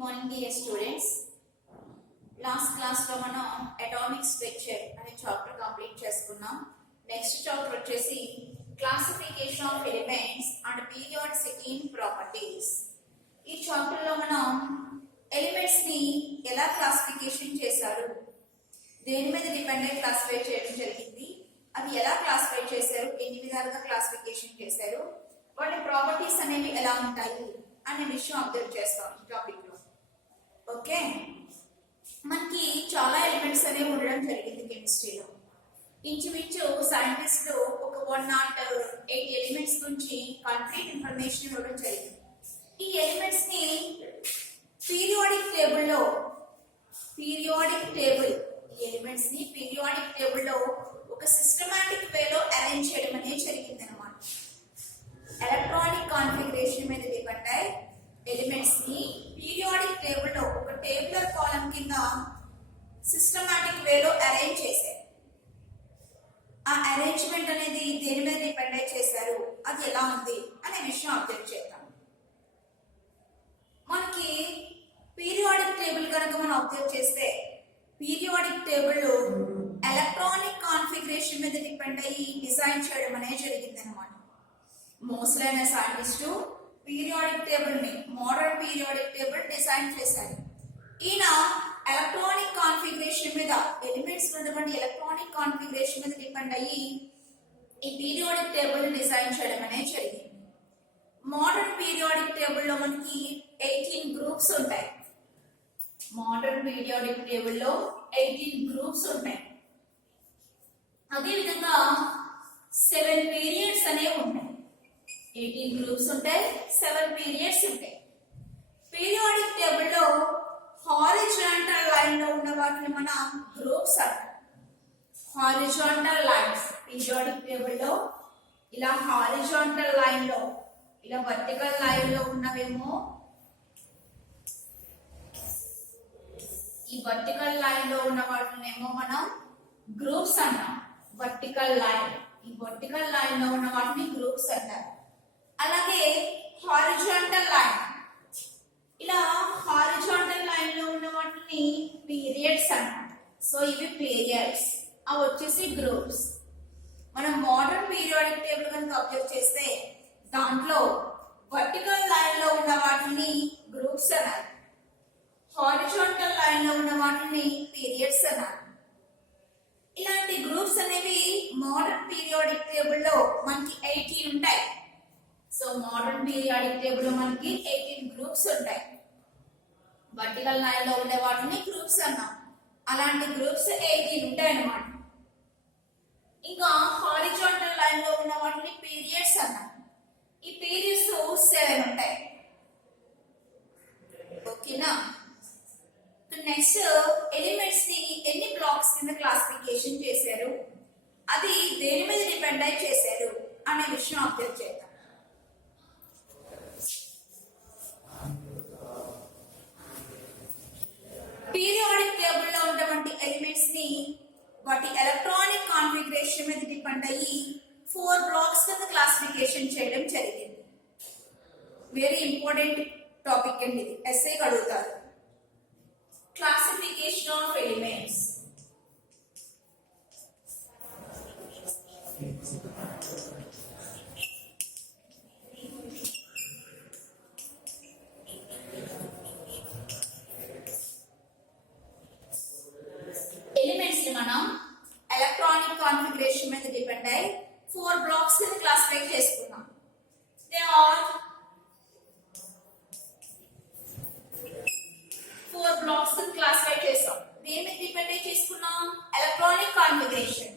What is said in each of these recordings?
Morning dear students. Last class లో మనం atomic structure అనే చాప్టర్ కంప్లీట్ చేసుకున్నాం. నెక్స్ట్ చాప్టర్ వచ్చేసి classification of elements and periodicity in properties. ఈ చాప్టర్ లో మనం ఎలిమెంట్స్ ని ఎలా క్లాసిఫికేషన్ చేశారు, దేని మీద డిపెండ్ అయి క్లాసిఫై చేయడం జరిగింది, అవి ఎలా క్లాసిఫై చేశారు, ఎన్ని విధాలుగా క్లాసిఫికేషన్ చేశారు, వాటి ప్రాపర్టీస్ అనేవి ఎలా ఉంటాయి అనే విషయం అబ్జర్వ్ చేస్తాం ఈ టాపిక్ లో. ఓకే, మనకి చాలా ఎలిమెంట్స్ అనేవి ఉండడం జరిగింది కెమిస్ట్రీలో. ఇంచుమించు సైంటిస్టులు ఒక 108 ఎలిమెంట్స్ గురించి కంప్లీట్ ఇన్ఫర్మేషన్ ఇవ్వడం జరిగింది. ఈ ఎలిమెంట్స్ ని పీరియాడిక్ టేబుల్ లో ఒక సిస్టమాటిక్ వేలో అరేంజ్ చేయడం అనేది జరిగింది అనమాట. ఎలక్ట్రానిక్ కాన్ఫిగరేషన్ మీద డిపెండ్ అయ్యి ఎలిమెంట్స్ ని పీరియాడిక్ టేబుల్ లో ఒక టేబులర్ కాలమ్ కింద సిస్టమాటిక్ వేలో అరేంజ్ చేశారు. ఆ అరేంజ్మెంట్ అనేది దేని మీద డిపెండ్ అయి చేశారు, అది ఎలా ఉంది అనే విషయం అబ్జర్వ్ చేద్దాం. మనకి పీరియాడిక్ టేబుల్ కనుక మనం అబ్జర్వ్ చేస్తే పీరియాడిక్ టేబుల్ ఎలక్ట్రానిక్ కాన్ఫిగరేషన్ మీద డిపెండ్ అయ్యి డిజైన్ చేయడం అనేది జరిగింది అనమాట. మోస్లీ అనే సైంటిస్టు పీరియాడిక్ టేబుల్ ని మోడర్న్ పీరియాడిక్ టేబుల్ డిజైన్ చేశారు. ఈయన ఎలక్ట్రానిక్ కాన్ఫిగరేషన్ మీద ఎలిమెంట్స్ ఉన్నటువంటి ఎలక్ట్రానిక్ కాన్ఫిగరేషన్ మీద డిపెండ్ అయ్యి ఈ పీరియాడిక్ టేబుల్ ని డిజైన్ చేయడం అనేది జరిగింది. మోడర్న్ పీరియాడిక్ టేబుల్ లో మనకి 18 గ్రూప్స్ ఉంటాయి. మోడర్న్ పీరియాడిక్ టేబుల్ లో 18 గ్రూప్స్ ఉంటాయి. అదేవిధంగా 7 పీరియడ్స్ అనేవి ఉంటాయి. 18 గ్రూప్స్ ఉంటాయి, 7 పీరియడ్స్ ఉంటాయి. పీరియాడిక్ టేబుల్ లో హారిజాంటల్ లైన్ లో ఉన్న వాటిని మనం గ్రూప్స్ అంటాం. హారిజాంటల్ లైన్స్ పీరియాడిక్ టేబుల్ లో ఇలా హారిజాంటల్ లైన్ లో, ఇలా వర్టికల్ లైన్ లో ఉన్నవేమో ఈ వర్టికల్ లైన్ లో ఉన్న వాటినేమో మనం గ్రూప్స్ అంటాం. వర్టికల్ లైన్, ఈ వర్టికల్ లైన్ లో ఉన్న వాటిని గ్రూప్స్ అంటారు. అలాగే హారిజాంటల్ లైన్, ఇలా హారిజాంటల్ లైన్ లో ఉన్న వాటిని పీరియడ్స్ అంటాం. సో ఇవి పీరియడ్స్, అవి వచ్చేసి గ్రూప్స్. మనం మోడర్న్ పీరియాడిక్ టేబుల్ కనుక అబ్జర్వ్ చేస్తే దాంట్లో వర్టికల్ లైన్ లో ఉన్న వాటిని గ్రూప్స్ అన్నారు, హారిజాంటల్ లైన్ లో ఉన్న వాటిని పీరియడ్స్ అన్నారు. ఇలాంటి గ్రూప్స్ అనేవి మోడర్న్ పీరియాడిక్ టేబుల్ లో మనకి 18 ఉంటాయి. సో మోడర్న్ పీరియాడిక్ టేబుల్ లో మనకి 18 గ్రూప్స్ ఉంటాయి. వర్టికల్ లైన్ లో ఉండే వాటిని గ్రూప్స్ అన్నాం. అలాంటి గ్రూప్స్ 18 ఉంటాయి అన్నమాట. ఇంకా హారిజాంటల్ లైన్ లో ఉన్న వాటిని పీరియడ్స్ అన్నాం. ఈ పీరియడ్స్ 7 ఉంటాయి. ఓకేనా? నెక్స్ట్ ఎలిమెంట్స్ ని ఎన్ని బ్లాక్స్ కింద క్లాసిఫికేషన్ చేశారు, అది దేని మీద డిపెండ్ అయి చేశారు అనే విషయం అబ్జర్వ్ చేద్దాం. పీరియాడిక్ టేబుల్ లో ఉన్నటువంటి ఎలిమెంట్స్ ని వాటి ఎలక్ట్రానిక్ కాన్ఫిగరేషన్ మీద డిపెండ్ అయ్యి 4 బ్లాక్స్ కింద క్లాసిఫికేషన్ చేయడం జరిగింది. వెరీ ఇంపార్టెంట్ టాపిక్ అండి ఇది, ఎస్ఏ అడుగుతారు. Classification of elements. ఎలిమెంట్స్ ని మనం ఎలక్ట్రానిక్ కాన్ఫిగరేషన్ మీద డిపెండ్ అయ్యి 4 బ్లాక్స్ కింద క్లాసిఫై చేసుకున్నాం. దే ఆర్ 4 బ్లాక్స్ కింద క్లాసిఫై చేసాం. దేని మీద డిపెండ్ అయ్యి చేసుకున్నాం? Electronic configuration.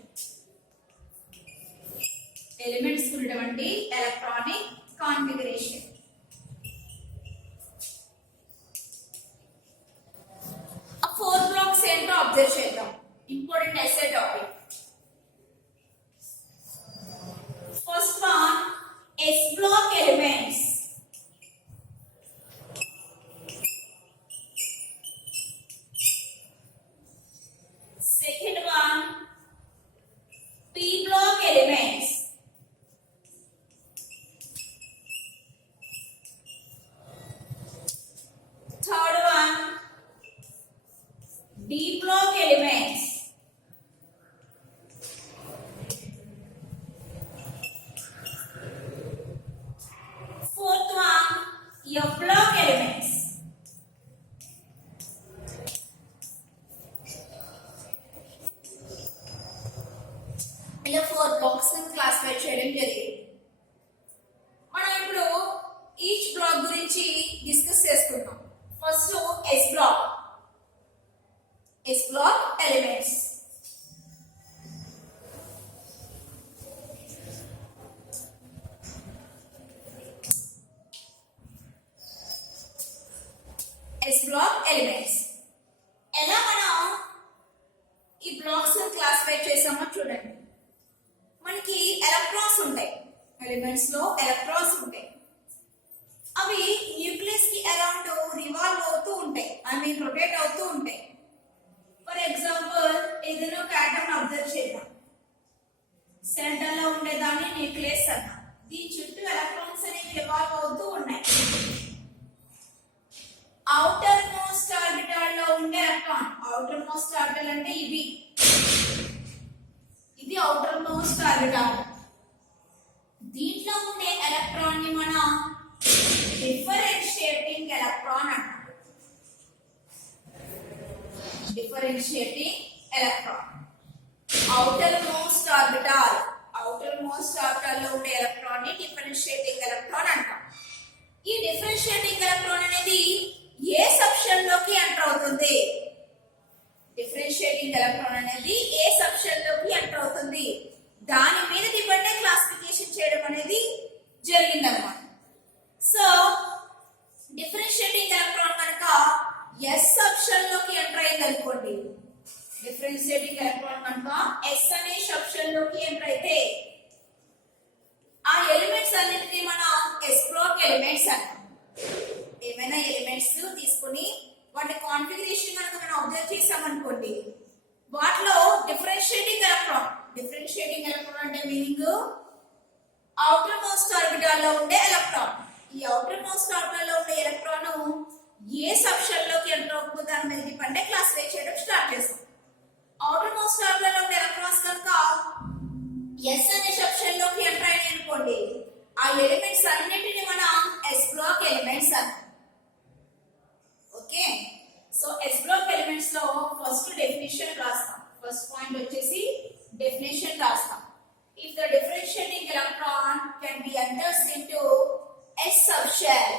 ఎలిమెంట్స్ ఉన్నటువంటి ఎలక్ట్రానిక్ కాన్ఫిగరేషన్. ఆ 4 బ్లాక్స్ ఏంటో అబ్జర్వ్ చేద్దాం. Important is a topic. First one, s block elements. Second one, P block elements. Third one, F block elements. ఇలా 4 blocks ని క్లాసిఫై చేయడం జరిగింది. మనం ఇప్పుడు ఈచ్ బ్లాక్ గురించి డిస్కస్ చేసుకుందాం. First S block. S block elements. S block elements. ఎలా మనం ఈ బ్లాక్స్ ని క్లాసిఫై చేసామో చూడండి. మనకి ఎలక్ట్రాన్స్ ఉంటాయి, ఎలిమెంట్స్ లో ఎలక్ట్రాన్స్ ఉంటాయి. అవి న్యూక్లియస్ కి అరౌండ్ రివాల్వ్ అవుతూ ఉంటాయి, ఐ మీన్ రొటేట్ అవుతూ ఉంటాయి. ఫర్ ఎగ్జాంపుల్ ఏదైనా ఒక ఆటమ్ అబ్జర్వ్ చేద్దాం. సెంటర్ లో ఉండేదాన్ని న్యూక్లియస్ అన్నాం. దీని చుట్టూ ఎలక్ట్రాన్స్ అనేవి రివాల్వ్ అవుతూ ఉన్నాయి. ఔటర్ మోస్ట్ ఆర్బిటాల్ లో ఉండే ఎలక్ట్రాన్, ఔటర్ మోస్ట్ ఆర్బిటాల్ అంటే ఇది ఔటర్ మోస్ట్ ఆర్బిటాల్. దీంట్లో ఉండే ఎలక్ట్రాన్ ని మనం డిఫరెన్షియేటింగ్ ఎలక్ట్రాన్ అంటాం. Differentiating electron. Outer most orbital లో ఉండే ఎలక్ట్రాన్ ని డిఫరెన్షియేటింగ్ ఎలక్ట్రాన్ అంటాం. ఈ డిఫరెన్షియేటింగ్ ఎలక్ట్రాన్ అనేది ఏ సబ్షెల్ లోకి ఎంటర్ అవుతుంది? డిఫరెన్షియేటింగ్ ఎలక్ట్రాన్ అనేది ఏ సబ్షెల్ లోకి ఎంటర్ అవుతుంది, దాని మీద డిపెండ్ అయి క్లాసిఫికేషన్ చేయడం అనేది జరిగిందన్నమాట. సో డిఫరెన్షియేటింగ్ ఎలక్ట్రాన్ కనుక ఎస్ సబ్షెల్ లోకి ఎంటర్ అయింది అనుకోండి, డిఫరెన్షియేటింగ్ ఎలక్ట్రాన్ కనుక ఎస్ అనే సబ్షెల్ లోకి ఎంటర్ అయితే ఆ ఎలిమెంట్స్ అన్నిటిని మనం ఎస్ బ్లాక్ ఎలిమెంట్స్ అంటాం. ఏమైనా ఎలిమెంట్స్ తీసుకుని వాటి కాన్ఫిగరేషన్ కనుక మనం అబ్జర్వ్ చేసామనుకోండి, వాటిలో డిఫరెన్షియేటింగ్ ఎలక్ట్రాన్ అంటే మీనింగ్ ఔటర్ మోస్ట్ ఆర్బిటాల్ లో ఉండే ఎలక్ట్రాన్. ఈ ఔటర్ మోస్ట్ ఆర్బిటాల్ లో ఉండే ఎలక్ట్రాన్ ఏ సబ్షెల్ లోకి ఎంటర్ అవుతుందో దాని మీద డిపెండ్ అయి క్లాసిఫై చేయడం స్టార్ట్ చేస్తాం. ఔటర్ మోస్ట్ ఆర్బిటాల్ లో ఉండే ఎలక్ట్రాన్స్ కనుక ఎస్ అనే సబ్షెల్ లోకి ఎంటర్ అయ్యాయి అనుకోండి, ఆ ఎలిమెంట్స్ అన్నిటిని మనం ఎస్ బ్లాక్ ఎలిమెంట్స్ అంటాం. Okay, so S block elements లో ఫస్ట్ డెఫినిషన్ రాస్తాం. ఫస్ట్ పాయింట్ వచ్చేసి డెఫినిషన్ రాస్తాం. If the differentiating electron can be enters into S subshell,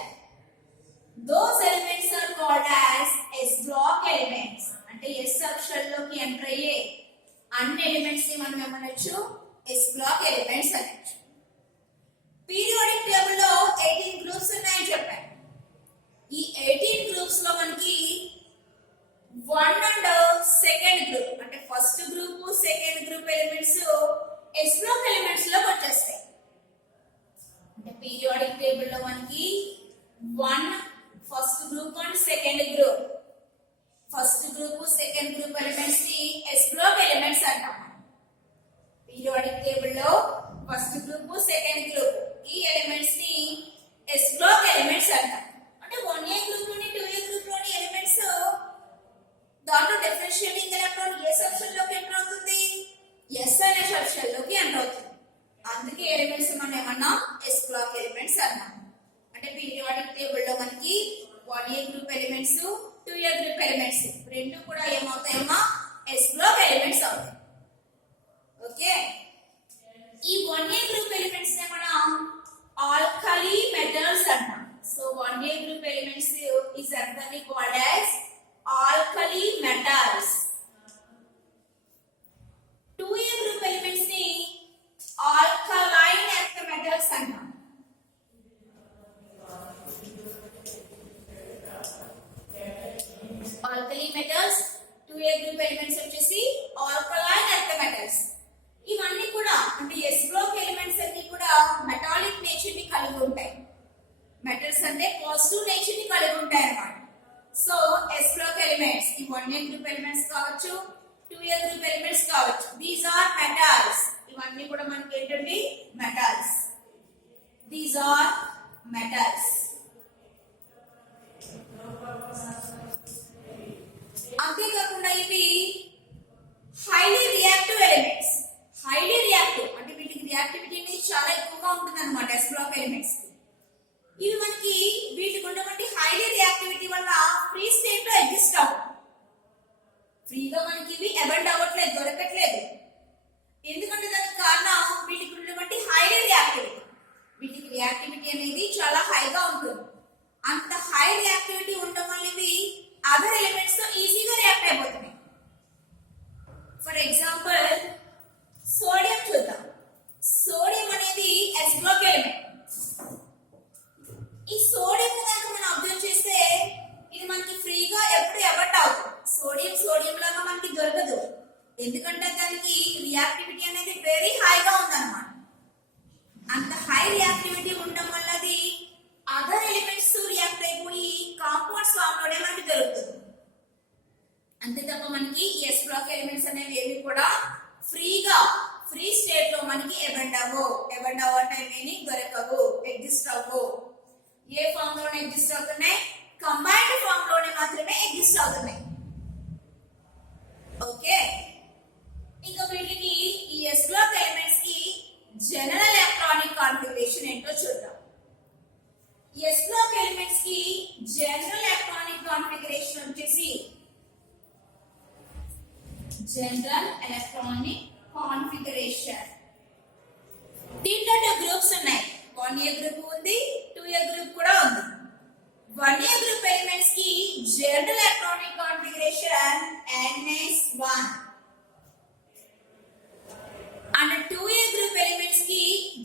those elements are called as S block elements. అంటే S subshell లోకి enter అయ్యే అన్ని elements ని మనం ఏమనొచ్చు? ఎస్ బ్లాక్ ఎలిమెంట్స్ అనొచ్చు. పీరియాడిక్ టేబుల్ లో 18 గ్రూప్స్ ఉన్నాయని చెప్పాను. ఈ 18 గ్రూప్స్ లో మనకి 1 అండ్ సెకండ్ గ్రూప్ అంటే first group second group elements S block elements లోకి వచ్చేస్తాయి. అంటే పీరియాడిక్ టేబుల్ లో మనకి 1 first group and second group, first group second group elements ని ఎస్ బ్లాక్ ఎలిమెంట్స్ అంటాం. పీరియాడిక్ టేబుల్ లో ఫస్ట్ గ్రూప్ సెకండ్ గ్రూప్ ఈ ఎలిమెంట్స్ ని ఎస్ బ్లాక్ ఎలిమెంట్స్ అంటాం. అంటే 1A గ్రూప్ లోని 2A గ్రూప్ లోని ఎలిమెంట్స్ దాంట్లో డిఫరెన్షియేటింగ్ ఎలక్ట్రాన్ ఏ సబ్షెల్ లోకి ఎంటర్ అవుతుంది? ఎస్ అనే సబ్షెల్ లోకి ఎంటర్ అవుతుంది. అందుకే ఎలిమెంట్స్ మనం ఏమన్నా ఎస్ బ్లాక్ ఎలిమెంట్స్ అన్నాం. అంటే పీరియాడిక్ టేబుల్ లో మనకి 1A group elements 2A group elements రెండు కూడా ఏమవుతాయమ్మా? ఎస్ బ్లాక్ ఎలిమెంట్స్ అవుతాయి. ఓకే, ఈ 1A గ్రూప్ ఎలిమెంట్స్ నే మనం ఆల్కలీ మెటల్స్ అంటాం. So 1A group elements is actually called as alkali metals. 2A group elements ని ఆల్కలైన్ ఎర్త్ మెటల్స్ అంటాం. Alkali metals 2A group elements వచ్చేసి ఆల్కలైన్ ఎర్త్ మెటల్స్. ఇవన్నీ కూడా అంటే ఎస్ బ్లాక్ ఎలిమెంట్స్ అన్ని కూడా మెటాలిక్ నేచర్ ని కలిగి ఉంటాయి. మెటల్స్ అంటే పాజిటివ్ నేచర్ ని కలిగి ఉంటాయి అన్నమాట. సో ఎస్ బ్లాక్ ఎలిమెంట్స్ ఈ 1A గ్రూప్ ఎలిమెంట్స్ కావచ్చు, 2A గ్రూప్ ఎలిమెంట్స్ కావచ్చు, దీస్ ఆర్ మెటల్స్. ఇవన్నీ కూడా మనకి ఏంటండి? మెటల్స్. These are metals. అంతేకాకుండా ఇవి highly reactive elements. Highly reactive అంటే వీటికి రియాక్టివిటీ అనేది చాలా ఎక్కువగా ఉంటుంది అనమాట ఎస్ బ్లాక్ ఎలిమెంట్స్. ఇవి మనకి వీటి అదర్ ఎలిమెంట్స్ తో ఈజీగా రియాక్ట్ అయిపోతున్నాయి. ఫర్ ఎగ్జాంపుల్ సోడియం చూద్దాం. సోడియం అనేది ఎస్ బ్లాక్ ఎలిమెంట్. ఈ సోడియం కనుక మనం అబ్జర్వ్ చేస్తే ఇది మనకి ఫ్రీగా ఎప్పుడు ఎబట్ అవుతుంది. సోడియం లాగా మనకి దొరకదు, ఎందుకంటే దానికి రియాక్టివిటీ అనేది వెరీ హైగా ఉందన్నమాట. అంత హై రియాక్టివిటీ ఉండడం వల్ల అది అదర్ ఎలిమెంట్స్ తో రియాక్ట్ అయిపోయి కాంపౌండ్స్ ఫామ్ లోనే మనకి దొరుకుతుంది. అంతే తప్ప మనకి ఎస్ బ్లాక్ ఎలిమెంట్స్ అనేవి ఏవి కూడా ఫ్రీ స్టేట్ లో మనకి ఎబెండ్ అవ్వవు అంటే మీనింగ్ దొరకవు, ఎగ్జిస్ట్ అవ్వవు. ఏ ఫామ్ లోనే ఎగ్జిస్ట్ అవుతున్నాయి, కంబైన్డ్ ఫామ్ లోనే మాత్రమే ఎగ్జిస్ట్ అవుతున్నాయి. ఓకే, ఇంకా వీటికి ఈ ఎస్ బ్లాక్ ఎలిమెంట్స్ కి జనరల్ ఎలక్ట్రానిక్ కాన్ఫిగరేషన్ ఏంటో చూద్దాం. ఎస్ బ్లాక్ ఎలిమెంట్స్ కి జనరల్ ఎలక్ట్రానిక్ కాన్ఫిగరేషన్ వచ్చేసి జనరల్ ఎలక్ట్రానిక్ కాన్ఫిగరేషన్. దీంట్లో 2 గ్రూప్స్ ఉన్నాయి. 1A గ్రూప్ ఉంది, 2A గ్రూప్ కూడా ఉంది. 1A గ్రూప్ ఎలిమెంట్స్ కి general electronic configuration NS1 and 2A group elements కి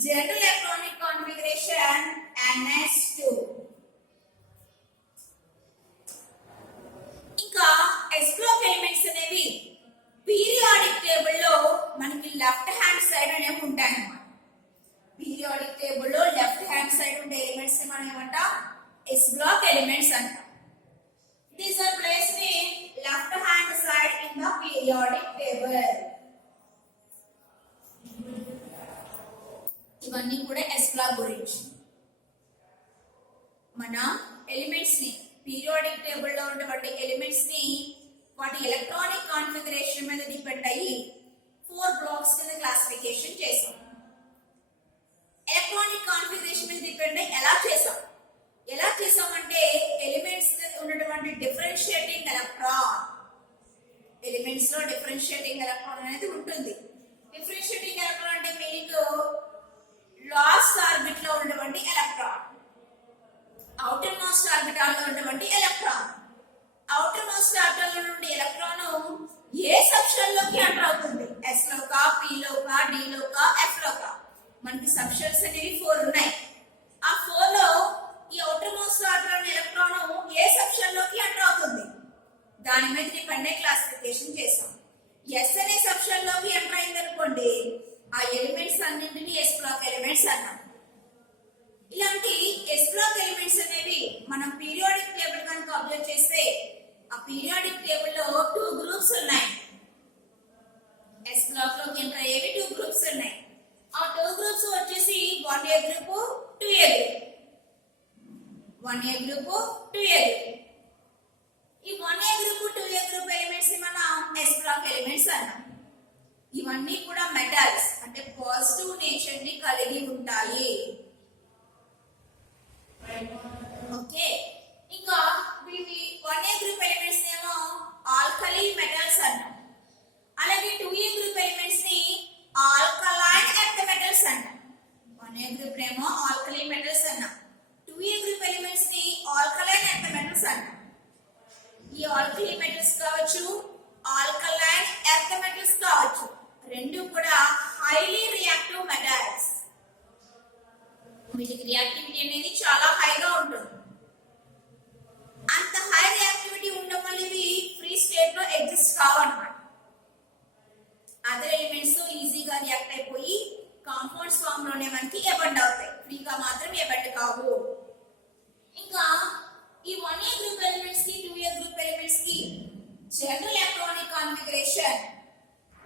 జనరల్ ఎలక్ట్రానిక్ కాన్ఫిగరేషన్ NS2. ఇంకా ఎస్ బ్లాక్ ఎలిమెంట్స్ అనేవి పీరియాడిక్ టేబుల్ లో మనకి లెఫ్ట్ హ్యాండ్ సైడ్ అనేవి ఉంటాయి అన్నమాట. పీరియాడిక్ టేబుల్ లో లెఫ్ట్ హ్యాండ్ సైడ్ ఉండే ఎలిమెంట్స్ మనం ఏమంటాం, ఎస్ బ్లాక్ ఎలిమెంట్స్ అంటాం. These are placed in left hand side in the periodic table. ఇవన్నీ కూడా ఎస్ బ్లాక్ గురించి. మన ఎలిమెంట్స్ ని పీరియాడిక్ టేబుల్ లో ఉన్నటువంటి ఎలిమెంట్స్ ని వాటి ఎలక్ట్రానిక్ కాన్ఫిగరేషన్ మీద డిపెండ్ అయ్యి 4 బ్లాక్స్ కింద క్లాసిఫికేషన్ చేసాం. ఎలక్ట్రానిక్ కాన్ఫిగరేషన్ మీద డిపెండ్ అయ్యి ఎలా చేసామంటే ఎలిమెంట్స్ ఉన్నటువంటి డిఫరెన్షియేటింగ్ ఎలక్ట్రాన్, ఎలిమెంట్స్ లో డిఫరెన్షియేటింగ్ ఎలక్ట్రాన్ అనేది ఉంటుంది. డిఫరెన్షియేటింగ్ ఎలక్ట్రాన్ అంటే మీనింగ్ లాస్ట్ ఆర్బిట్ లో ఉన్నటువంటి ఎలక్ట్రాన్, అవుటర్ మోస్ట్ ఆర్బిటాల్ లో ఉన్నటువంటి ఎలక్ట్రాన్. అవుటర్ మోస్ట్ ఆర్బిటాల్ నుండి ఎలక్ట్రాన్ ఏ సబ్షెల్ లోకి ఎంటర్ అవుతుంది, ఎస్ లోకా, పి లోకా, డి లోకా, ఎఫ్ లోకా. మనకి సబ్షెల్స్ అనేవి 4 ఉన్నాయి. ఆ 4 లో ఈ అవుటర్ మోస్ట్ ఆర్బిటాల్ ఎలక్ట్రాన్ ఏ సబ్షెల్ లోకి ఎంటర్ అవుతుంది, దాని మీద డిపెండ్ అయ్యి క్లాసిఫికేషన్ చేసాం. ఎస్ అనే సబ్షెల్ లోకి ఎంటర్ అయింది అనుకోండి, ఆ ఎలిమెంట్స్ అన్నింటినీ ఎస్ బ్లాక్ ఎలిమెంట్స్ అన్నాం. ఇలాంటి ఎస్ బ్లాక్ ఎలిమెంట్స్ అనేవి మనం పీరియాడిక్ టేబుల్ కనుక అబ్జర్వ్ చేస్తే ఆ పీరియాడిక్ టేబుల్ లో 2 గ్రూప్స్ ఉన్నాయి. ఎస్ బ్లాక్ లోకి ఎంటర్ అయ్యేవి 2 గ్రూప్స్ ఉన్నాయి. ఆ 2 గ్రూప్స్ వచ్చేసి 1A group, 2A group. 1A group, 2A group. ఈ 1A group, 2A group elements ని మనం ఎస్ బ్లాక్ ఎలిమెంట్స్ అన్నాం. ఇవన్నీ కూడా మెటల్స్ అంటే పాజిటివ్ నేచర్ ని కలిగి ఉంటాయి. ఓకే, ఇంకా వీటి 1A గ్రూప్ ఎలిమెంట్స్ ఏమో ఆల్కలీ మెటల్స్ అన్నాం. అలాగే 2A గ్రూప్ ఎలిమెంట్స్ ని ఆల్కలైన్ ఎర్త్ మెటల్స్ అంటాం. 1A గ్రూప్ ఏమో ఆల్కలీ మెటల్స్ అన్నాం. 2A గ్రూప్ ఎలిమెంట్స్ ని ఆల్కలైన్ ఎర్త్ మెటల్స్ అంటాం. ఈ ఆల్కలీ మెటల్స్ కావచ్చు, ఆల్కలైన్ ఎర్త్ మెటల్స్ కావచ్చు, రెండు కూడా హైలీ రియాక్టివ్ మెటల్స్. వీటికి రియాక్టివిటీ అనేది చాలా హైగా ఉంటుంది. అంత హై రియాక్టివిటీ ఉండడం వల్ల ఇవి ఫ్రీ స్టేట్ లో ఎగ్జిస్ట్ కావన్నమాట. అదర్ ఎలిమెంట్స్ తో ఈజీగా రియాక్ట్ అయిపోయి కాంపౌండ్స్ ఫామ్ లోనే మనకి ఎబెండ్ అవుతాయి, ఫ్రీగా మాత్రం ఎబెండ్ కావు. ఇంకా ఈ 1A గ్రూప్ ఎలిమెంట్స్ కి 2A గ్రూప్ ఎలిమెంట్స్ కి జనరల్ ఎలక్ట్రానిక్ కాన్ఫిగరేషన్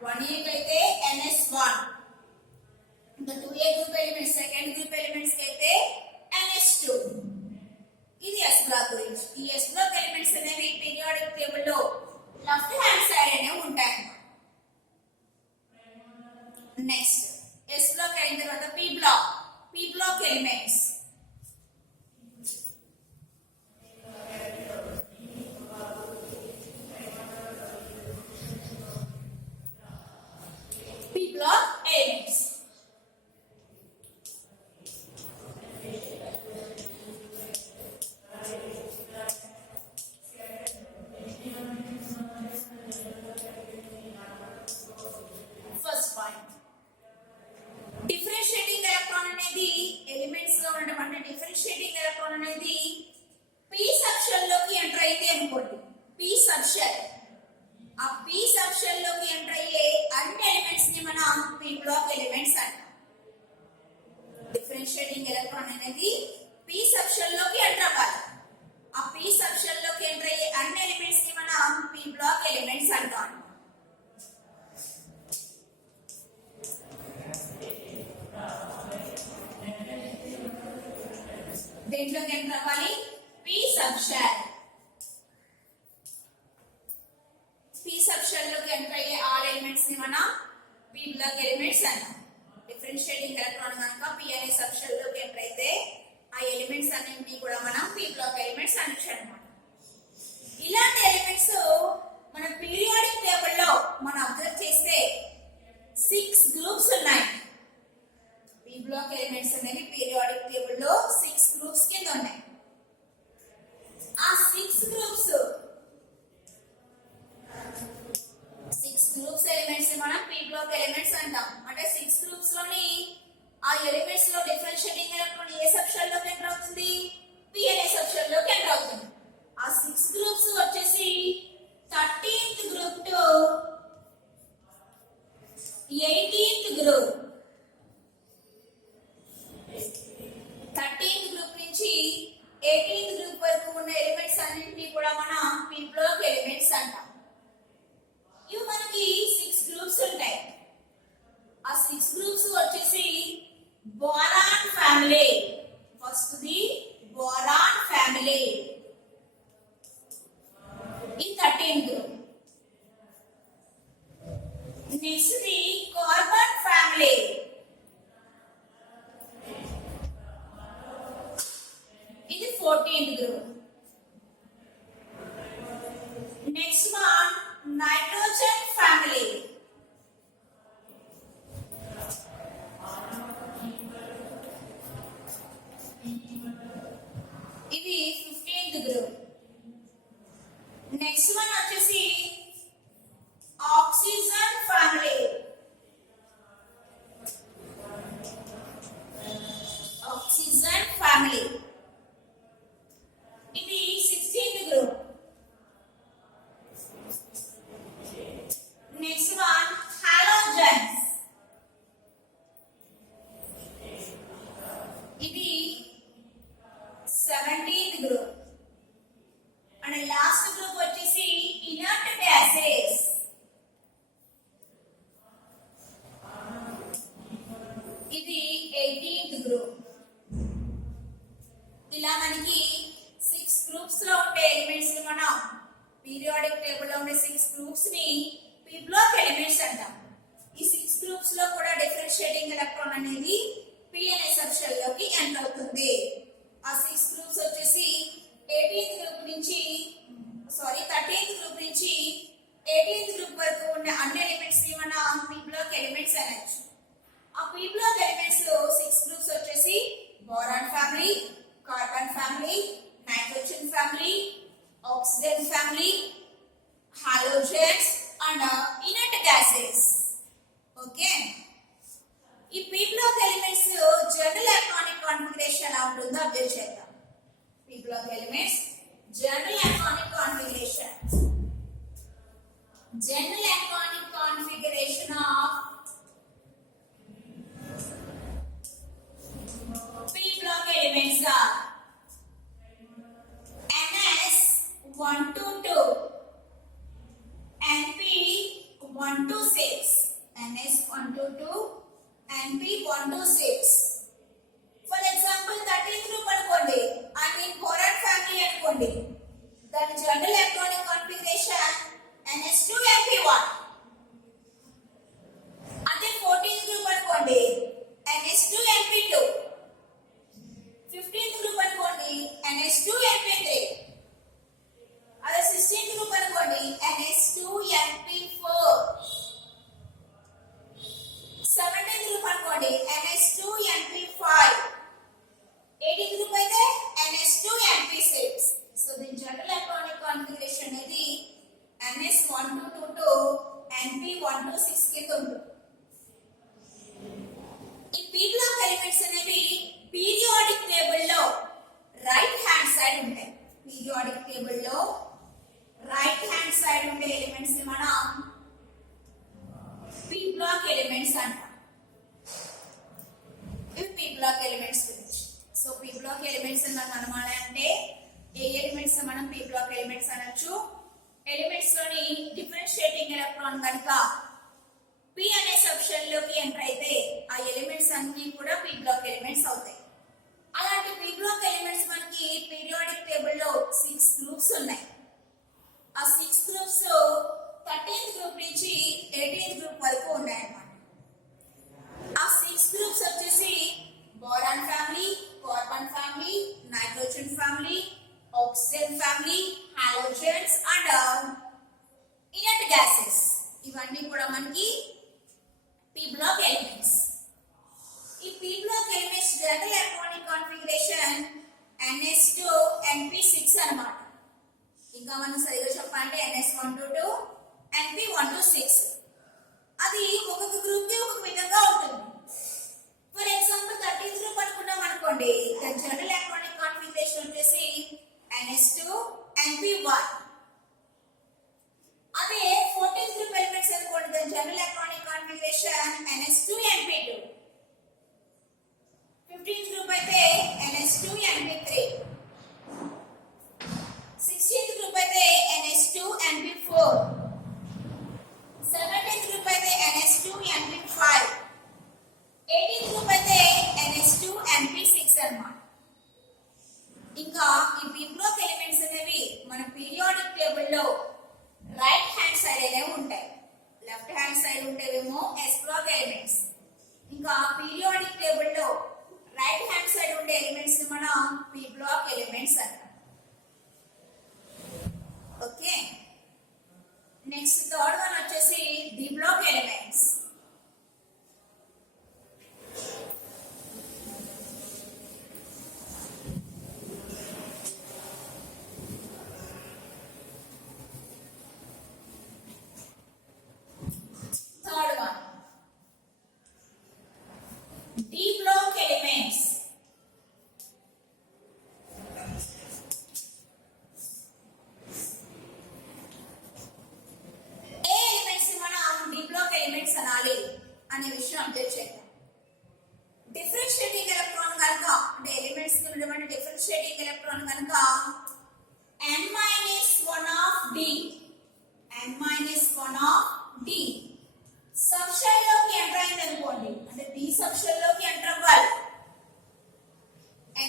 1A అయితే NS1, ఇంకా 2A group elements second group elements అయితే NS2. ఇది ఎస్ బ్లాక్ గురించి. ఈ ఎస్ బ్లాక్ ఎలిమెంట్స్ అనేవి పీరియాడిక్ టేబుల్ లో లెఫ్ట్ హ్యాండ్ సైడ్ అనేవి ఉంటాయి. నెక్స్ట్ ఎస్ బ్లాక్ అయిన తర్వాత P block elements. P block elements. Shell. ఆ పి సబ్ షెల్ లోకి ఎంటర్ అయ్యే అన్ని ఎలిమెంట్స్ ని మనం పి బ్లాక్ ఎలిమెంట్స్ అంటాం. డిఫరెన్షియేటింగ్ ఎలక్ట్రాన్ అనేది పి సబ్ షెల్ లోకి ఎంటర్ అవ్వాలి. ఆ పి సబ్ షెల్ లోకి ఎంటర్ అయ్యే అన్ని ఎలిమెంట్స్ ని మనం పి బ్లాక్ ఎలిమెంట్స్ అంటాం. దేంట్లోకి ఎంటర్ అవ్వాలి? P subshell. P subshell లోకి ఎంటర్ అయ్యే ఆల్ ఎలిమెంట్స్ ని మనం పి బ్లాక్ ఎలిమెంట్స్ అంటాం. డిఫరెన్షియేటింగ్ ఎలక్ట్రాన్ కనుక పి అనే సబ్ షెల్ లోకి ఎంటర్ అయితే ఆ ఎలిమెంట్స్ అన్నింటినీ కూడా మనం పి బ్లాక్ ఎలిమెంట్స్ అనొచ్చు అన్నమాట. ఇలాంటి ఎలిమెంట్స్ మన పీరియాడిక్ టేబుల్ లో మనం అబ్జర్వ్ చేస్తే 6 గ్రూప్స్ ఉన్నాయి. పి బ్లాక్ ఎలిమెంట్స్ అనేవి పీరియాడిక్ టేబుల్ లో 6 గ్రూప్స్ కింద ఉన్నాయి. ఆ 6 గ్రూప్స్ ఎలిమెంట్స్ మనం పి బ్లాక్ ఎలిమెంట్స్ అంటాం. అంటే 6 గ్రూప్స్ లోని ఆ ఎలిమెంట్స్ లో డిఫరెన్షియేటింగ్ ఎలక్ట్రాన్ ఏ సబ్ షెల్ లోకి ఎంటర్ అవుతుంది? పి అనే సబ్ షెల్ లోకి ఎంటర్ అవుతుంది. ఆ 6 గ్రూప్స్ వచ్చేసి 13th group two 18th group. 13th group నుంచి 18th గ్రూప్ వరకు ఉన్న ఎలిమెంట్స్ అన్నింటినీ కూడా మనం పి బ్లాక్ ఎలిమెంట్స్ అంటాం. ఇవి మనకి 6 గ్రూప్స్ ఉంటాయి. ఆ 6 గ్రూప్స్ వచ్చేసి boron family. First the boron family in 13th group. Next the carbon family. In the 14th group. Next one nitrogen family. ఇది 15th group. నెక్స్ట్ వన్ వచ్చేసి ఆక్సిజన్ ఫ్యామిలీ. ఆక్సిజన్ ఫ్యామిలీ ఇది 16th group. Next one halogens. ఇది 17th group. And last group వచ్చేసి inert gases. ఇది 18th group. ఇలా మనకి 6 గ్రూప్స్ లో ఉండే ఎలిమెంట్స్ ని మనం పీరియాడిక్ టేబుల్ లో ఉండే 6 గ్రూప్స్ ని పి బ్లాక్ ఎలిమెంట్స్ అంటాం. ఈ 6 గ్రూప్స్ లో కూడా డిఫరెన్షియేటింగ్ ఎలక్ట్రాన్ అనేది పి అనే సబ్ షెల్ లోకి ఎంటర్ అవుతుంది. ఆ 6 గ్రూప్స్ వచ్చేసి 13th గ్రూప్ నుంచి 18th గ్రూప్ వరకు ఉన్న అన్ని ఎలిమెంట్స్ ని మనం పి బ్లాక్ ఎలిమెంట్స్ అనొచ్చు. ఆ పి బ్లాక్ ఎలిమెంట్స్ లో 6 గ్రూప్స్ వచ్చేసి boron family, carbon family, nitrogen family, oxygen family, halogens and inert gases. Okay, ఈ P block elements general electronic configuration ఎలా ఉంటుందో అబ్జర్వ్ చేద్దాం. P block elements general electronic configuration. General electronic configuration of P block elements are NS122, NP126, NS122, NP126. For example 13th group అనుకోండి, I mean boron family అనుకోండి, దాని general electronic configuration NS2NP1. అదే 14th group అనుకోండి NS2NP2. 15th group అనుకోండి NS2NP3. అదే 16th group అనుకోండి NS2NP4. 17th group అనుకోండి NS2NP5. 18th group అయితే NS2NP6. సో దీని జనరల్ ఎలక్ట్రానిక్ కాన్ఫిగరేషన్ అనేది NS1222 to NP126 కింద ఉంటుంది. ఈ పి బ్లాక్ ఎలిమెంట్స్ అనేవి పీరియాడిక్ టేబుల్ లో రైట్ హ్యాండ్ సైడ్ ఉంటాయి. పీరియాడిక్ టేబుల్ లో రైట్ హ్యాండ్ సైడ్ ఉండే ఎలిమెంట్స్ ని మనం పి బ్లాక్ ఎలిమెంట్స్ అంటాం. ఇవి పి బ్లాక్ ఎలిమెంట్స్ గురించి. సో పి బ్లాక్ ఎలిమెంట్స్ అని మనం అనమాలంటే ఏ ఎలిమెంట్స్ మనం పి బ్లాక్ ఎలిమెంట్స్ అనొచ్చు. ఎలిమెంట్స్ లోని డిఫరెన్షియేటింగ్ ఎలక్ట్రాన్ కనుక పి అనే సబ్షెల్ లోకి ఎంటర్ అయితే ఆ ఎలిమెంట్స్ అన్ని కూడా పి బ్లాక్ ఎలిమెంట్స్ అవుతాయి. అలాంటి పి బ్లాక్ ఎలిమెంట్స్ మనకి పీరియాడిక్ టేబుల్ లో 6 గ్రూప్స్ ఉన్నాయి. ఆ 6 గ్రూప్స్ 13th గ్రూప్ నుంచి 18th గ్రూప్ వరకు ఉన్నాయన్నమాట. ఆ 6 గ్రూప్స్ వచ్చేసి boron family, carbon family, nitrogen family, oxygen family, halogens and inert gases. ఇవన్నీ కూడా మనకి పి బ్లాక్ ఎలిమెంట్స్. ఈ P block elements general electronic configuration ns2 np6 అన్నమాట. ఇంకా మనం సరిగ్గా చెప్పాలంటే ns122 np126. అది ఒక్కొక్క గ్రూప్ కి ఒక్కొక్క విధంగా ఉంటుంది. ఫర్ ఎగ్జాంపుల్ 13th గ్రూప్ అనుకున్నాం అనుకోండి, జనరల్ ఎలక్ట్రానిక్ కాన్ఫిగరేషన్ వచ్చేసి ns2 np1. అదే 14th గ్రూప్ ఎలిమెంట్స్ అనుకోండి, general electronic configuration ns2 np2. 15th group అయితే ns2 np3. 16th గ్రూప్ అయితే ns2 np4. 17th గ్రూప్ అయితే ns2 np5. 18th గ్రూప్ అయితే ns2 np6 అన్నమాట. ఇంకా ఈ పి బ్లాక్ ఎలిమెంట్స్ అనేవి మన పీరియాడిక్ టేబుల్ లో రైట్ హ్యాండ్ సైడ్ అనేవి ఉంటాయి. లెఫ్ట్ హ్యాండ్ సైడ్ ఉండేవేమో ఎస్ బ్లాక్ ఎలిమెంట్స్. ఇంకా పీరియాడిక్ టేబుల్ లో రైట్ హ్యాండ్ సైడ్ ఉండే ఎలిమెంట్స్ ని మనం పి బ్లాక్ ఎలిమెంట్స్ అంటాం. ఓకే, నెక్స్ట్ థర్డ్ వన్ వచ్చేసి D block elements. Third one D block elements. ఏ ఎలిమెంట్స్ ని మనం డి బ్లాక్ ఎలిమెంట్స్ అనాలి అనే విషయం అబ్జర్వ్ చేద్దాం. డిఫరెన్షియేటింగ్ ఎలక్ట్రాన్ కనుక అంటే ఎలిమెంట్స్ కి ఉన్నటువంటి డిఫరెన్షియేటింగ్ ఎలక్ట్రాన్ కనుక n-1 of d n-1 of d subshell లోకి ఎంటర్ అయింది అనుకోండి, అంటే d సబ్షెల్ లోకి ఎంటర్ అవ్వాలి.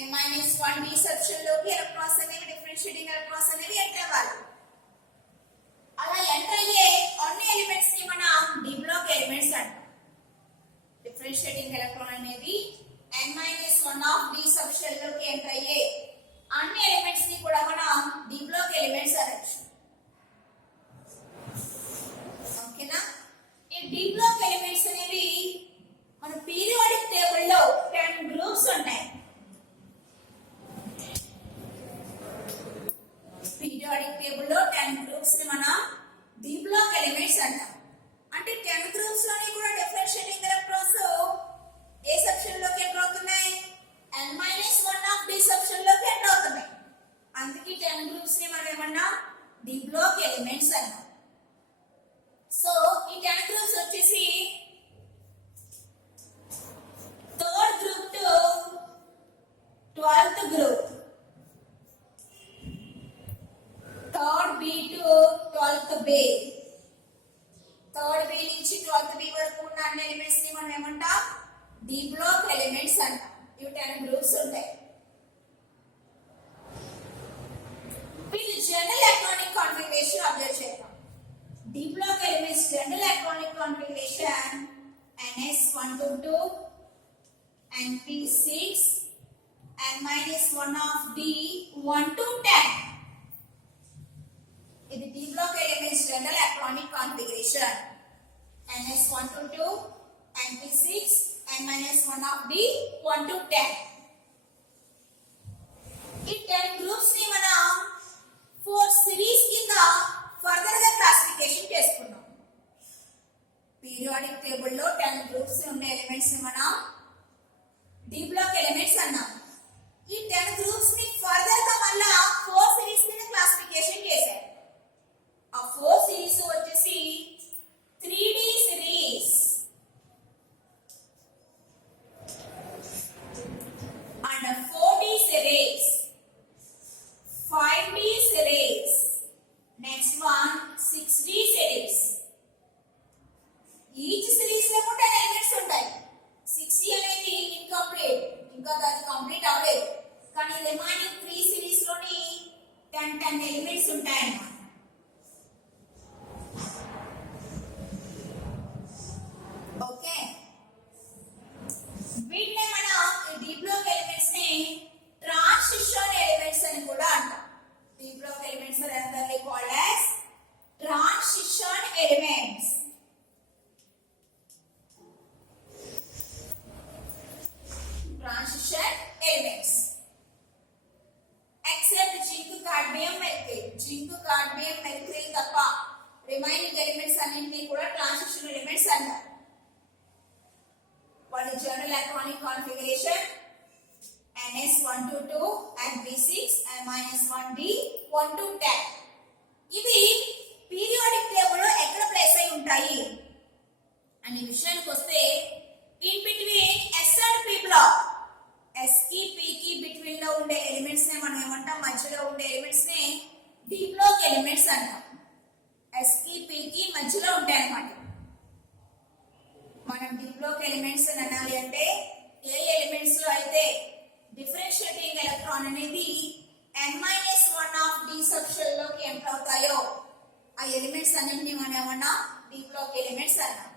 n-1 d సబ్షెల్ లోకి ఎలక్ట్రాన్స్ అనేవి డిఫరెన్షియేటింగ్ ఎలక్ట్రాన్స్ అనేవి ఎంటర్ అవ్వాలి. అలా ఎంటర్ అయ్యే అన్ని ఎలిమెంట్స్ ని మనం డి బ్లాక్ ఎలిమెంట్స్ అంటాం. డిఫరెన్షియేటింగ్ ఎలక్ట్రాన్ అనేది n-1 of d సబ్షెల్ లోకి ఎంటర్ అయ్యే అన్ని ఎలిమెంట్స్ ని కూడా మనం డి బ్లాక్ ఎలిమెంట్స్ అనొచ్చు. ఓకేనా? ఈ డి బ్లాక్ ఎలిమెంట్స్ అనేవి మన పీరియాడిక్ టేబుల్ లో 10 గ్రూప్స్ ఉంటాయి. పీరియాడిక్ టేబుల్ లో 10 గ్రూప్స్ ని మనం డి బ్లాక్ ఎలిమెంట్స్ అంటాం. అంటే 10 గ్రూప్స్ లోని కూడా డిఫరెన్షియేటింగ్ ఎలక్ట్రాన్స్ ఏ సెక్షన్ లోకి ఎంటర్ అవుతున్నాయి? n-1 of d సెక్షన్ లోకి ఎంటర్ అవుతున్నాయి. అందుకే 10 గ్రూప్స్ ని మనం ఏమన్నా డి బ్లాక్ ఎలిమెంట్స్ అంటాం. సో ఈ 10 గ్రూప్స్ వచ్చేసి third group to 12th group, third B to 12th B, third B నుంచి 12th బి వరకు ఉన్న అన్ని ఎలిమెంట్స్ ని మనం ఏమంటాం? డి బ్లాక్ ఎలిమెంట్స్ అంటాం. ఇవి 10 గ్రూప్స్ ఉంటాయి. వీళ్ళు జనరల్ ఎలక్ట్రానిక్ కాన్ఫిగరేషన్ అబ్జర్వ్ చేద్దాం. D block elements general electronic configuration ns122 np6 n-1 of d 1 to 10. ఇది D block elements general electronic configuration ns122 np6 n-1 of d 1 to 10. ఈ 10 groups ని మనం 4 సిరీస్ కింద ఫర్దర్ గా క్లాసిఫికేషన్ చేసుకున్నాం. పీరియాడిక్ టేబుల్ లో 10 గ్రూప్స్ ఉండే ఎలిమెంట్స్ ని మనం డి బ్లాక్ ఎలిమెంట్స్ అన్నాం. ఈ 10 గ్రూప్స్ ని ఫర్దర్ గా మళ్ళా 4 సిరీస్ కింద క్లాసిఫికేషన్ చేశారు. 10 ఎలిమెంట్స్ ఉంటాయన్నమాట. ఓకే, వీటినే మనం ఈ డి బ్లాక్ ఎలిమెంట్స్ ని ట్రాన్సిషన్ ఎలిమెంట్స్ అని కూడా అంటాం. D block elements are anotherly called as transition elements. Transition elements except zinc, cadmium, mercury. Zinc, cadmium, mercury తప్ప రిమైనింగ్ ఎలిమెంట్స్ అన్నింటినీ కూడా ట్రాన్సిషన్ ఎలిమెంట్స్ అంటారు. వాటి general electronic configuration ns122 and b6 and -1d 1 to 10. ఇవి periodic table లో ఎక్కడ ప్లేస్ అయి ఉంటాయి అనే విషయానికి వస్తే in between s and p block, s కి p కి బిట్వీన్ లో ఉండే ఎలిమెంట్స్ నే మనం ఏమంటాం, మధ్యలో ఉండే ఎలిమెంట్స్ నే డి బ్లాక్ ఎలిమెంట్స్ అంటాం. s కి p కి మధ్యలో ఉంటాయి అన్నమాట. మనం డి బ్లాక్ ఎలిమెంట్స్ అని అనాలి అంటే ఏ ఎలిమెంట్స్ లో అయితే డిఫరెన్షియేటింగ్ ఎలక్ట్రాన్ అనేది n-1 of d subshell లోకి ఎంటర్ అవుతాయో ఆ ఎలిమెంట్స్ అన్నిటిని మనం ఏమన్నా డి బ్లాక్ ఎలిమెంట్స్ అన్నాం.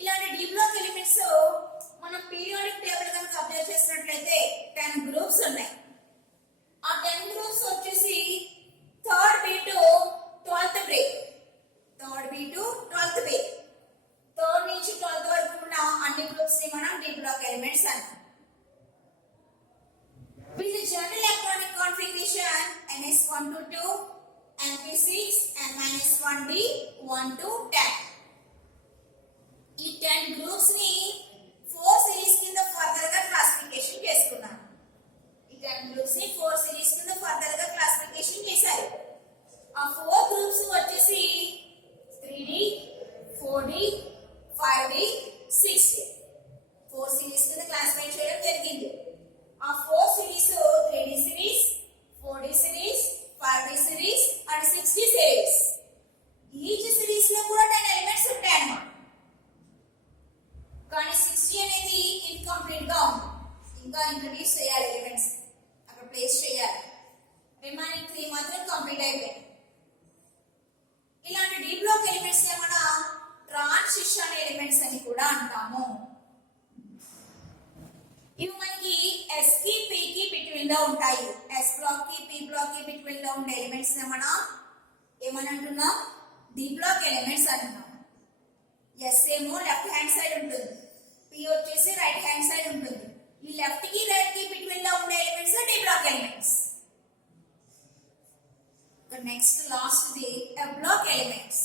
ఇలాంటి డి బ్లాక్ ఎలిమెంట్స్ మనం పీరియాడిక్ టేబుల్ కనుక అబ్జర్వ్ చేసినట్లయితే 10 గ్రూప్స్ ఉన్నాయి. ఆ 10 గ్రూప్స్ వచ్చేసి third B to 12th break, third B to 12th break, third నుంచి 12th వరకు ఉన్న అన్ని గ్రూప్స్ ని మనం డి బ్లాక్ ఎలిమెంట్స్ అంటాం. వీటి general electronic configuration ns122 np6 and -1d 1 to 10. ఈ 10 గ్రూప్స్ ని 4 సిరీస్ కింద ఫర్దర్ గా క్లాసిఫికేషన్ చేసుకున్నాం. ఈ 10 గ్రూప్స్ ని 4 సిరీస్ కింద ఫర్దర్ గా క్లాసిఫికేషన్ చేశారు. ఆ 4 గ్రూప్స్ వచ్చేసి 3d 4d 5d 6d 4 సిరీస్ కింద క్లాసిఫై చేయడం జరిగింది. ఆ 4 series 3d series, 4d series, 5d series and 6d series. Each series లో కూడా 10 ఎలిమెంట్స్ ఉంటాయి అన్నమాట. కానీ 60 అనేది ఇన్కంప్లీట్ గా ఉంది, ఇంకా ఇంట్రడ్యూస్ చేయాలి, ఎలిమెంట్స్ అక్కడ ప్లేస్ చేయాలి. రిమైనింగ్ 3 మాత్రం కంప్లీట్ అయిపోయాయి. ఇలాంటి డి బ్లాక్ ఎలిమెంట్స్ ని మనం ట్రాన్సిషన్ ఎలిమెంట్స్ అని కూడా అంటాము. ఇవి మనకి s కి p కి బిట్వీన్ లో ఉంటాయి. s బ్లాక్ కి p బ్లాక్ కి బిట్వీన్ లో ఉండే ఎలిమెంట్స్ ని మనం ఏమని అంటున్నాం, డి బ్లాక్ ఎలిమెంట్స్ అంటున్నాం. ఎస్ ఏమో లెఫ్ట్ హ్యాండ్ సైడ్ ఉంటుంది, పి వచ్చేసి రైట్ హ్యాండ్ సైడ్ ఉంటుంది. ఈ లెఫ్ట్ కి రైట్ కి బిట్వీన్ లో ఉండే elements D block elements. Next last the A block elements.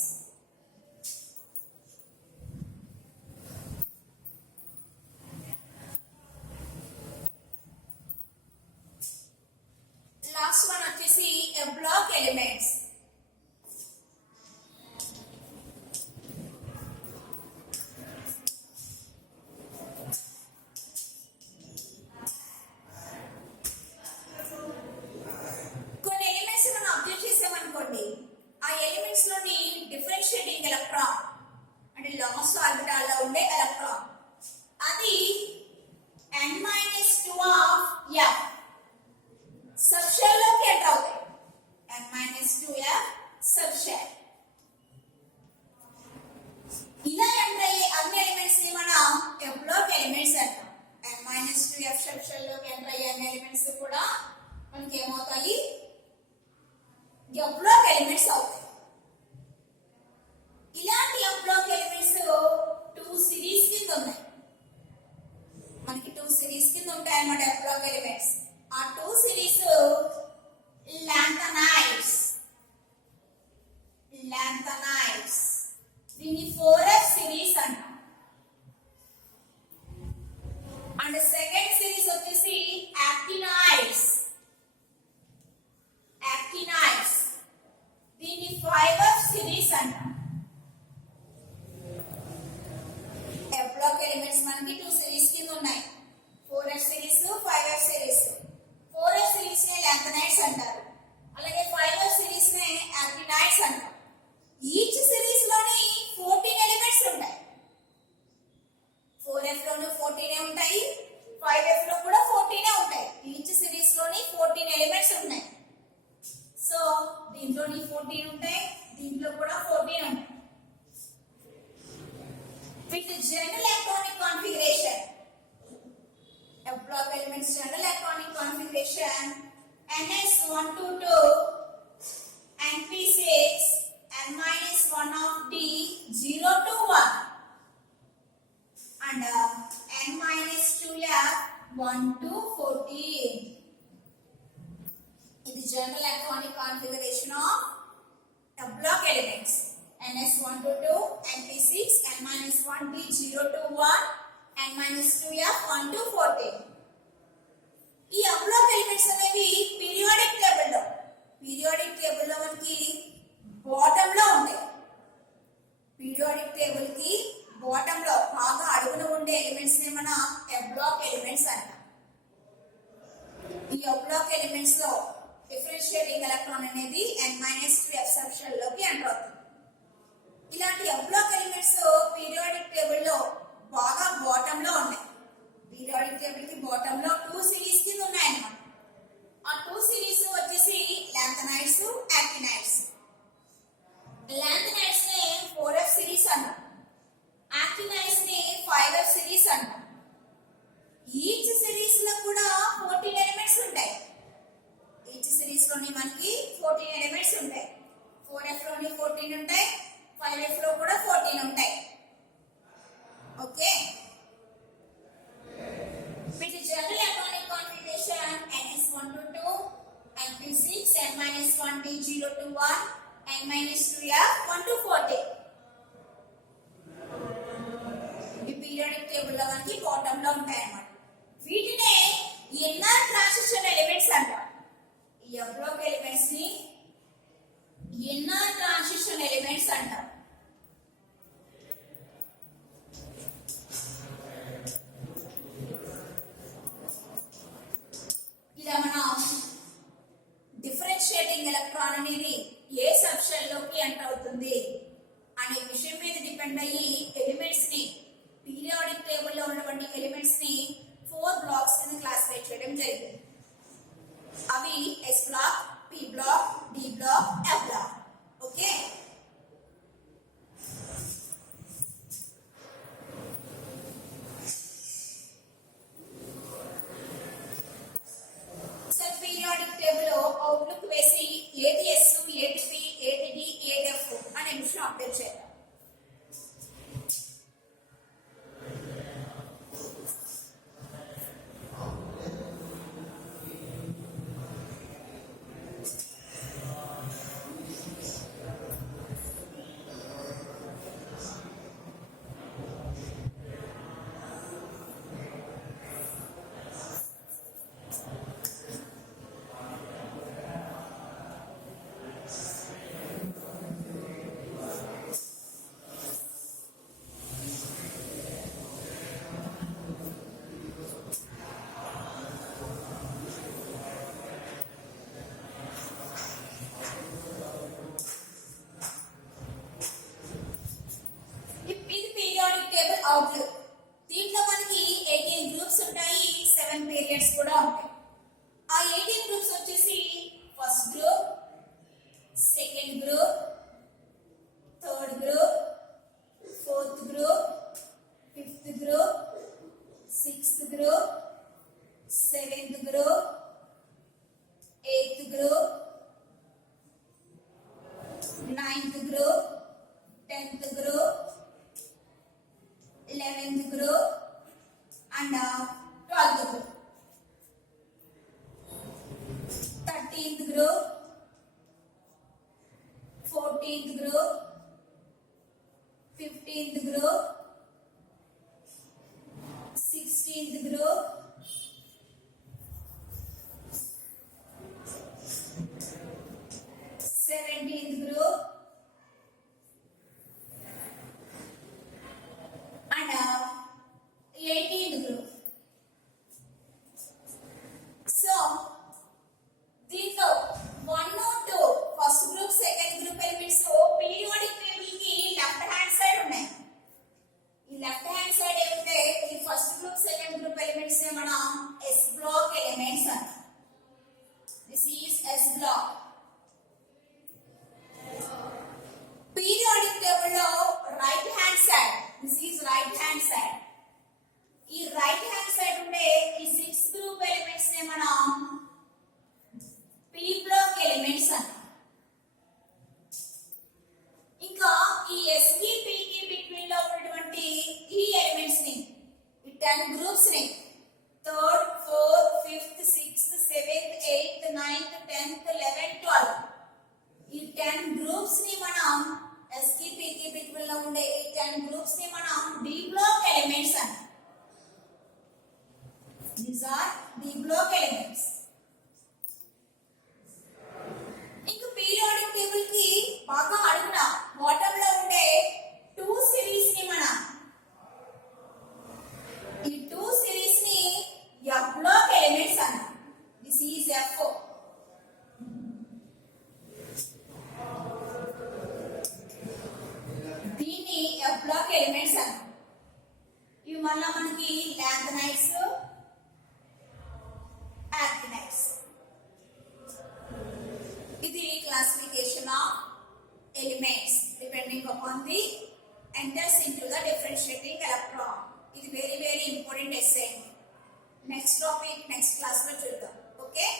Last one వచ్చేసి A block elements. Differentiating electron అంటే లాస్ట్ ఆర్బిటాల్ లో ఉండే ఎలక్ట్రాన్ అది n-2 of f sub shell లోకి ఎంటర్ అవుతాయి. n-2f sub shell. ఇలా ఎంటర్ అయ్యే అన్ని ఎలిమెంట్స్ ని మనం f బ్లాక్ ఎలిమెంట్స్ అంటాం. n-2f సబ్ షెల్ లోకి ఎంటర్ అయ్యే అన్ని ఎలిమెంట్స్ కూడా మనకి ఏమవుతాయి, f బ్లాక్ ఎలిమెంట్స్ అవుతాయి. ఇలాంటి f బ్లాక్ ఎలిమెంట్స్ 2 సిరీస్ కింద ఉన్నాయి. మనకి 2 సిరీస్ కింద ఉంటాయి అన్నమాట f బ్లాక్ ఎలిమెంట్స్. ఆ 2 సిరీస్ లాంథనైడ్స్, దీన్ని 4f సిరీస్ అంటాం. అండ్ సెకండ్ సిరీస్ వచ్చేసి యాక్టినైడ్స్, దీన్ని 5f సిరీస్ అంటాం. f బ్లాక్ ఎలిమెంట్స్ మనకి 2 సిరీస్ కింద ఉన్నాయి, 4f series 5f series. 4f series నే లాంథనైడ్స్ అంటారు, అలాగే 5f సిరీస్ నే యాక్టినైడ్స్ అంటారు. ఈచ్ సిరీస్ లోని 14 ఎలిమెంట్స్ ఉంటాయి. 4f లోను 14 ఉంటాయి, 5f లో కూడా 14 ఉంటాయి. ఈచ్ సిరీస్ లోని 14 ఎలిమెంట్స్ ఉన్నాయి. సో దీంట్లోని 14 ఉంటాయి, దీంట్లో కూడా 14 ఉంటాయి. With the general electronic configuration, a block elements general electronic configuration NS122 NP6 N-1 of D 0 to 1 and N-2F 1 to 14. In the general electronic configuration of the block elements NS122 NP6 N-1 D 0 to 1 N-2F 1 to 14. ఈ అబ్లాక్ ఎలిమెంట్స్ అనేవి periodic table లో మనకి బాటమ్ లో ఉంటాయి. Periodic table కి బాటమ్ లో బాగా అడుగున ఉండే ఎలిమెంట్స్ ని మనం అబ్లాక్ ఎలిమెంట్స్ అంటాం. ఈ అబ్లాక్ ఎలిమెంట్స్ లో డిఫరెన్షియేటింగ్ ఎలక్ట్రాన్ అనేది N-2F సబ్షెల్ లోకి ఎంటర్ అవుతుంది. ఇలాంటి అబ్లాక్ ఎలిమెంట్స్ పీరియాడిక్ టేబుల్ లో బాగా బాటమ్ లో ఉన్నాయి. పీరియాడిక్ టేబుల్ కి బాటమ్ లో 2 సిరీస్ కింద ఉన్నాయన్నమాట. ఆ 2 సిరీస్ వచ్చేసి లాంథనైడ్స్, యాక్టినైడ్స్. లాంథనైడ్స్ ని 4F సిరీస్ అంటాం, యాక్టినైడ్స్ ని 5F సిరీస్ అంటాం. ఈచ్ సిరీస్ లో కూడా 14 ఎలిమెంట్స్ ఉంటాయి. ఈచ్ సిరీస్ లోని మనకి 14 ఎలిమెంట్స్ ఉంటాయి. 4F లోని 14 ఉంటాయి, 5F లో కూడా 14 ఉంటాయి. Okay. With the general electronic configuration NS122 NP6 N-1 D 0 to 1 N-2F 1 to 14. ఈ పీరియాడిక్ టేబుల్ లో మనకి బాటమ్ లో ఉంటాయి అన్నమాట. వీటినే ఎన్ఆర్ ట్రాన్సిషన్ ఎలిమెంట్స్ అంటారు. ఈ అబ్లాక్ ఎలిమెంట్స్ ని ఎన్ఆర్ ట్రాన్సిషన్ ఎలిమెంట్స్ అంటారు. ఇలా మనం డిఫరెన్షియేటింగ్ ఎలక్ట్రాన్ అనేది ఏ సబ్షెల్ లోకి ఎంటర్ అవుతుంది అనే విషయం మీద డిపెండ్ అయ్యి ఎలిమెంట్స్ ని పీరియాడిక్ టేబుల్ లో ఉన్నటువంటి ఎలిమెంట్స్ ని 4 బ్లాక్స్ కింద క్లాసిఫై చేయడం జరిగింది. అవి S block, P block, D block, F block. Okay. Periodic table outlook వేసి ఏది ఎస్, ఏది పి, ఏది డి, ఏది ఎఫ్ అనే విషయం అప్డేట్ చేద్దాం. అవుట్లుక్. దీంట్లో మనకి 18 గ్రూప్స్ ఉంటాయి, 7 పీరియడ్స్ కూడా ఉంటాయి. ఆ 18 గ్రూప్స్ వచ్చేసి first group, second group, third group, fourth group, fifth group, sixth group, seventh group, eighth group, ninth group, 10th group, 11th group and 12th group, 13th group, 14th group, 15th group, 16th group, 17th group and 18th group. So, దీంట్లో 1 or 2 first group, second group elements periodic table కి left hand side ఉన్నాయి. ఈ left hand side ఏముంటే ఈ first group, second group elements మనం S block elements అంటాం. This is S block. ని third fourth fifth sixth seventh eighth ninth 10th 11th 12 ఈ 10 groups ని మనం ఎస్కి పికి బిట్వీన్ లో ఉండే ఈ 10 గ్రూప్స్ ని మనం డి బ్లాక్ ఎలిమెంట్స్ అంటాం. These are D block elements. ఇంకా పీరియాడిక్ టేబుల్ కి బాగా అడుగున బాటమ్ లో ఉండే 2 సిరీస్ ని మనం ఈ 2 సిరీస్ ని ఎఫ్ బ్లాక్ ఎలిమెంట్స్ అంటాం. This is F. దీన్ని ఎఫ్ బ్లాక్ ఎలిమెంట్స్ అంటాం. ఇవి మళ్ళా మనకి లాంథనైడ్స్ యాక్టినైడ్స్. ఇది classification of elements depending upon the enters into the differentiating electron. ఇది very important essay. Next topic next class లో చూద్దాం. Okay.